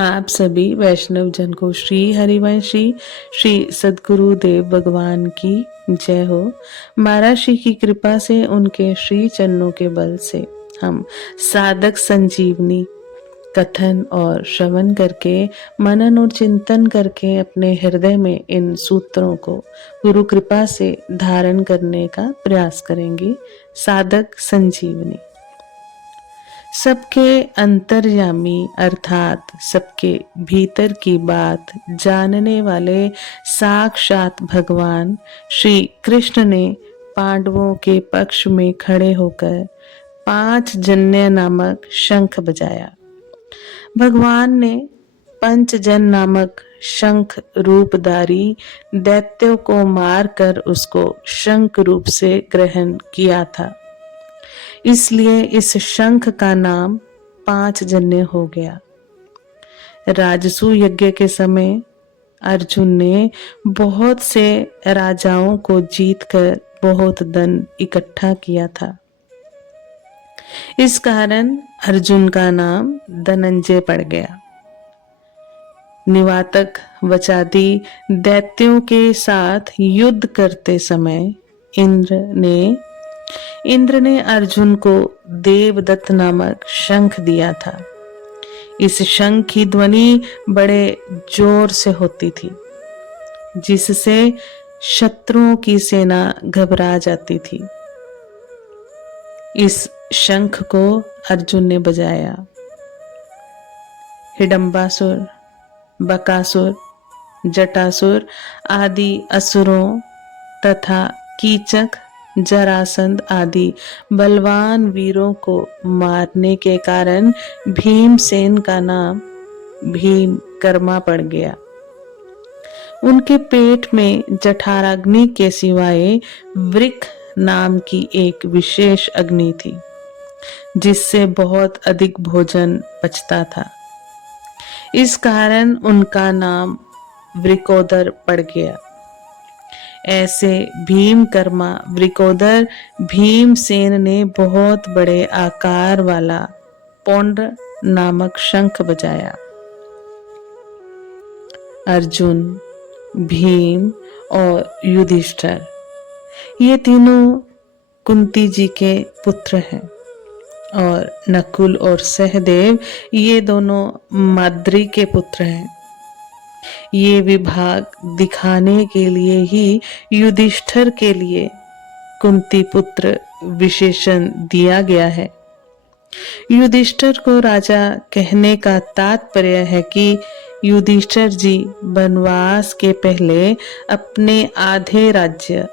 आप सभी वैष्णव जन को श्री हरिवंशी श्री सद्गुरु देव भगवान की जय हो। महाराज श्री की कृपा से, उनके श्री चरणों के बल से हम साधक संजीवनी कथन और श्रवण करके, मनन और चिंतन करके अपने हृदय में इन सूत्रों को गुरु कृपा से धारण करने का प्रयास करेंगे। साधक संजीवनी। सबके अंतर्यामी अर्थात सबके भीतर की बात जानने वाले साक्षात भगवान श्री कृष्ण ने पांडवों के पक्ष में खड़े होकर 5 जन्य नामक शंख बजाया। भगवान ने पंचजन नामक शंख रूपधारी दैत्यों को मारकर उसको शंख रूप से ग्रहण किया था, इसलिए इस शंख का नाम 5 जन्य हो गया। राजसूय यज्ञ के समय अर्जुन ने बहुत से राजाओं को जीतकर बहुत धन इकट्ठा किया था। इस कारण अर्जुन का नाम धनंजय पड़ गया। निवातक वचादि दैत्यों के साथ युद्ध करते समय इंद्र ने अर्जुन को देवदत्त नामक शंख दिया था। इस शंख की ध्वनि बड़े जोर से होती थी, जिससे शत्रुओं की सेना घबरा जाती थी। इस शंख को अर्जुन ने बजाया। हिडंबासुर, बकासुर, जटासुर आदि असुरों तथा कीचक, जरासंध आदि बलवान वीरों को मारने के कारण भीमसेन का नाम भीमकर्मा पड़ गया। उनके पेट में जठराग्नि के सिवाय वृक नाम की एक विशेष अग्नि थी, जिससे बहुत अधिक भोजन पचता था। इस कारण उनका नाम वृकोदर पड़ गया। ऐसे भीमकर्मा वृकोदर भीमसेन ने बहुत बड़े आकार वाला पौंड्र नामक शंख बजाया। अर्जुन, भीम और युधिष्ठिर ये तीनों कुंती जी के पुत्र हैं, और नकुल और सहदेव ये दोनों माद्री के पुत्र हैं। ये विभाग दिखाने के लिए ही युधिष्ठिर के लिए कुंती पुत्र विशेषण दिया गया है। युधिष्ठिर को राजा कहने का तात्पर्य है कि युधिष्ठिर जी वनवास के पहले अपने आधे राज्य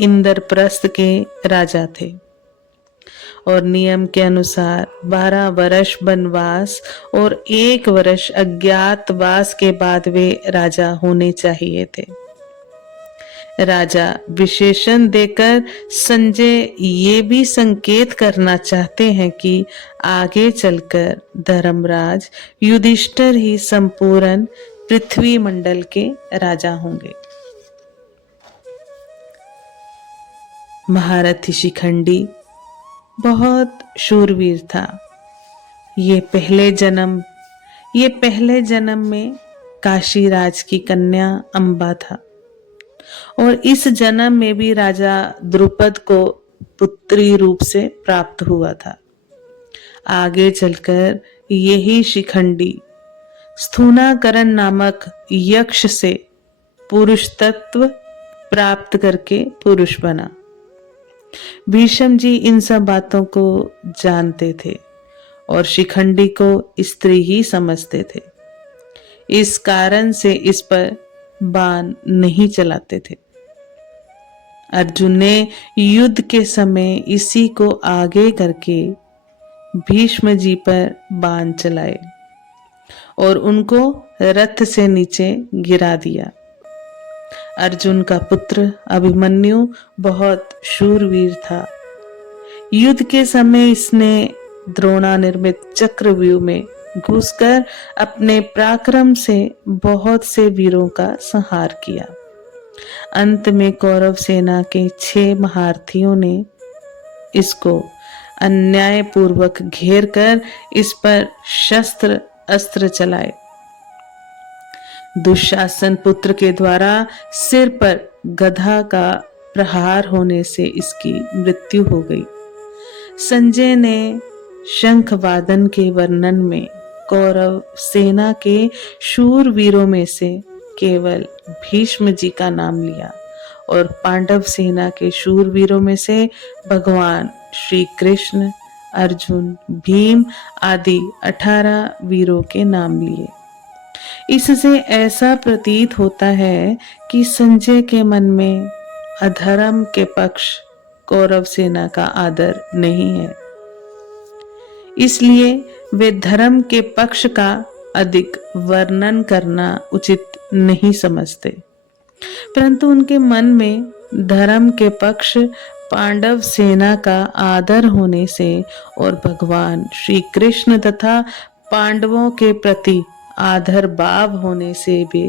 इंद्रप्रस्थ के राजा थे, और नियम के अनुसार 12 वर्ष वनवास और 1 वर्ष अज्ञातवास के बाद वे राजा होने चाहिए थे। राजा विशेषण देकर संजय ये भी संकेत करना चाहते हैं कि आगे चलकर धर्मराज युधिष्ठिर ही संपूर्ण पृथ्वी मंडल के राजा होंगे। महारथी शिखंडी बहुत शूरवीर था। ये पहले जन्म में काशीराज की कन्या अंबा था, और इस जन्म में भी राजा द्रुपद को पुत्री रूप से प्राप्त हुआ था। आगे चलकर यही शिखंडी स्थूनाकरण नामक यक्ष से पुरुष तत्व प्राप्त करके पुरुष बना। भीष्म जी इन सब बातों को जानते थे और शिखंडी को स्त्री ही समझते थे। इस कारण से इस पर बाण नहीं चलाते थे। अर्जुन ने युद्ध के समय इसी को आगे करके भीष्म जी पर बाण चलाए और उनको रथ से नीचे गिरा दिया। अर्जुन का पुत्र अभिमन्यु बहुत शूरवीर था। युद्ध के समय इसने द्रोणा निर्मित चक्रव्यूह में घुसकर अपने पराक्रम से बहुत से वीरों का संहार किया। अंत में कौरव सेना के 6 महारथियों ने इसको अन्याय पूर्वक घेर कर इस पर शस्त्र अस्त्र चलाए दुशासन पुत्र के द्वारा सिर पर गधा का प्रहार होने से इसकी मृत्यु हो गई। संजय ने शंख वादन के वर्णन में कौरव सेना के शूर वीरों में से केवल भीष्म जी का नाम लिया और पांडव सेना के शूर वीरों में से भगवान श्री कृष्ण, अर्जुन, भीम आदि 18 वीरों के नाम लिए। इससे ऐसा प्रतीत होता है कि संजय के मन में अधर्म के पक्ष कौरव सेना का आदर नहीं है, इसलिए वे धर्म के पक्ष का अधिक वर्णन करना उचित नहीं समझते, परंतु उनके मन में धर्म के पक्ष पांडव सेना का आदर होने से और भगवान श्री कृष्ण तथा पांडवों के प्रति आदर भाव होने से वे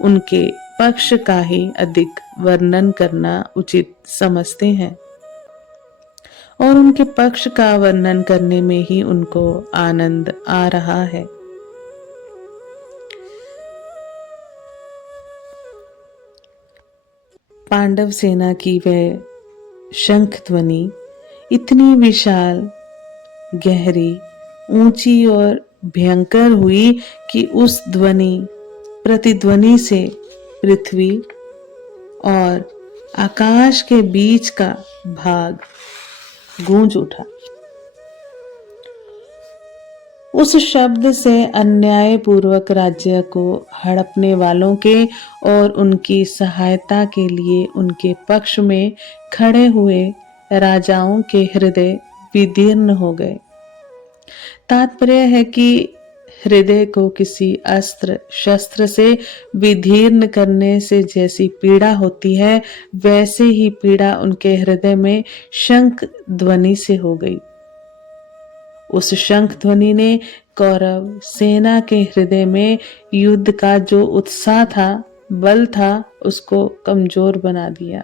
उनके पक्ष का ही अधिक वर्णन करना उचित समझते हैं और उनके पक्ष का वर्णन करने में ही उनको आनंद आ रहा है। पांडव सेना की वह शंख ध्वनि इतनी विशाल, गहरी, ऊंची और भयंकर हुई कि उस ध्वनि प्रतिध्वनि से पृथ्वी और आकाश के बीच का भाग गूंज उठा। उस शब्द से अन्याय पूर्वक राज्य को हड़पने वालों के और उनकी सहायता के लिए उनके पक्ष में खड़े हुए राजाओं के हृदय विदीर्ण हो गए। तात्पर्य है कि हृदय को किसी अस्त्र शस्त्र से विदीर्ण करने से जैसी पीड़ा होती है, वैसे ही पीड़ा उनके हृदय में शंख ध्वनि से हो गई। उस शंख ध्वनि ने कौरव सेना के हृदय में युद्ध का जो उत्साह था, बल था, उसको कमजोर बना दिया,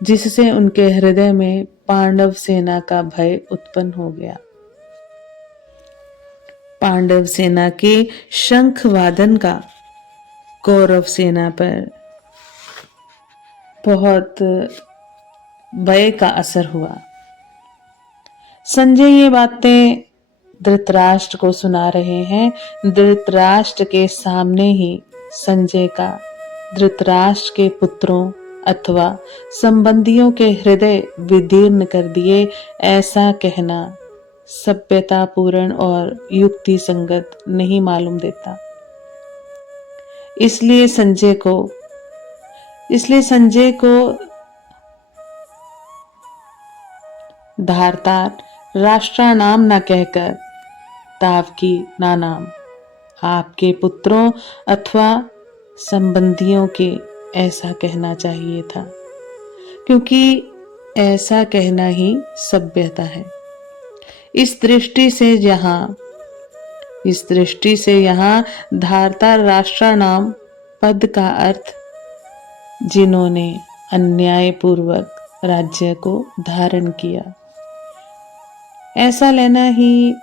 जिससे उनके हृदय में पांडव सेना का भय उत्पन्न हो गया। पांडव सेना के शंख वादन का कौरव सेना पर बहुत भय का असर हुआ। संजय ये बातें धृतराष्ट्र को सुना रहे हैं। धृतराष्ट्र के सामने ही संजय का धृतराष्ट्र के पुत्रों अथवा संबंधियों के हृदय विदीर्ण कर दिए, ऐसा कहना सभ्यतापूर्ण और युक्ति संगत नहीं मालूम देता। इसलिए संजय को धारतार राष्ट्रानाम न कहकर तावकी नानाम, आपके पुत्रों अथवा संबंधियों के, ऐसा कहना चाहिए था, क्योंकि ऐसा कहना ही सभ्यता है। इस दृष्टि से यहाँ धारतार राष्ट्रानाम पद का अर्थ जिन्होंने अन्याय पूर्वक राज्य को धारण किया, ऐसा लेना ही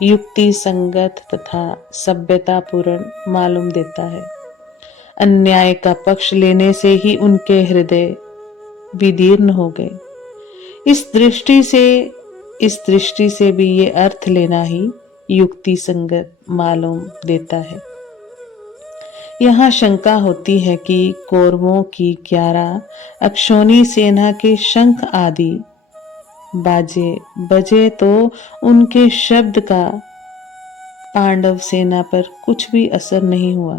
युक्ति संगत तथा सभ्यतापूर्ण मालूम देता है। अन्याय का पक्ष लेने से ही उनके हृदय विदीर्ण हो गए। इस दृष्टि से भी ये अर्थ लेना ही युक्ति संगत मालूम देता है। यहाँ शंका होती है कि कौरवों की 11 अक्षौणी सेना के शंख आदि बाजे बजे तो उनके शब्द का पांडव सेना पर कुछ भी असर नहीं हुआ,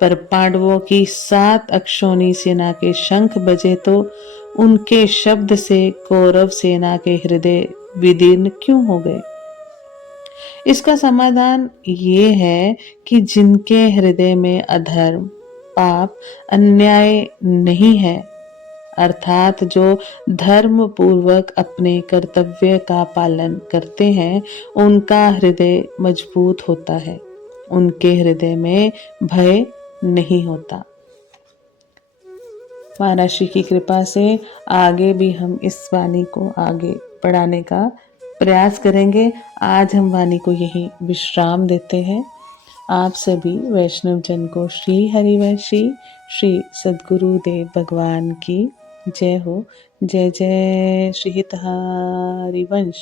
पर पांडवों की 7 अक्षौणी सेना के शंख बजे तो उनके शब्द से कौरव सेना के हृदय विदीर्ण क्यों हो गए? इसका समाधान ये है कि जिनके हृदय में अधर्म, पाप, अन्याय नहीं है, अर्थात जो धर्म पूर्वक अपने कर्तव्य का पालन करते हैं, उनका हृदय मजबूत होता है, उनके हृदय में भय नहीं होता। महाराज श्री की कृपा से आगे भी हम इस वाणी को आगे बढ़ाने का प्रयास करेंगे। आज हम वाणी को यही विश्राम देते हैं। आप सभी वैष्णव जन को श्री हरिवंशी श्री सद्गुरुदेव भगवान की जय हो। जय जय श्री हित हरिवंश।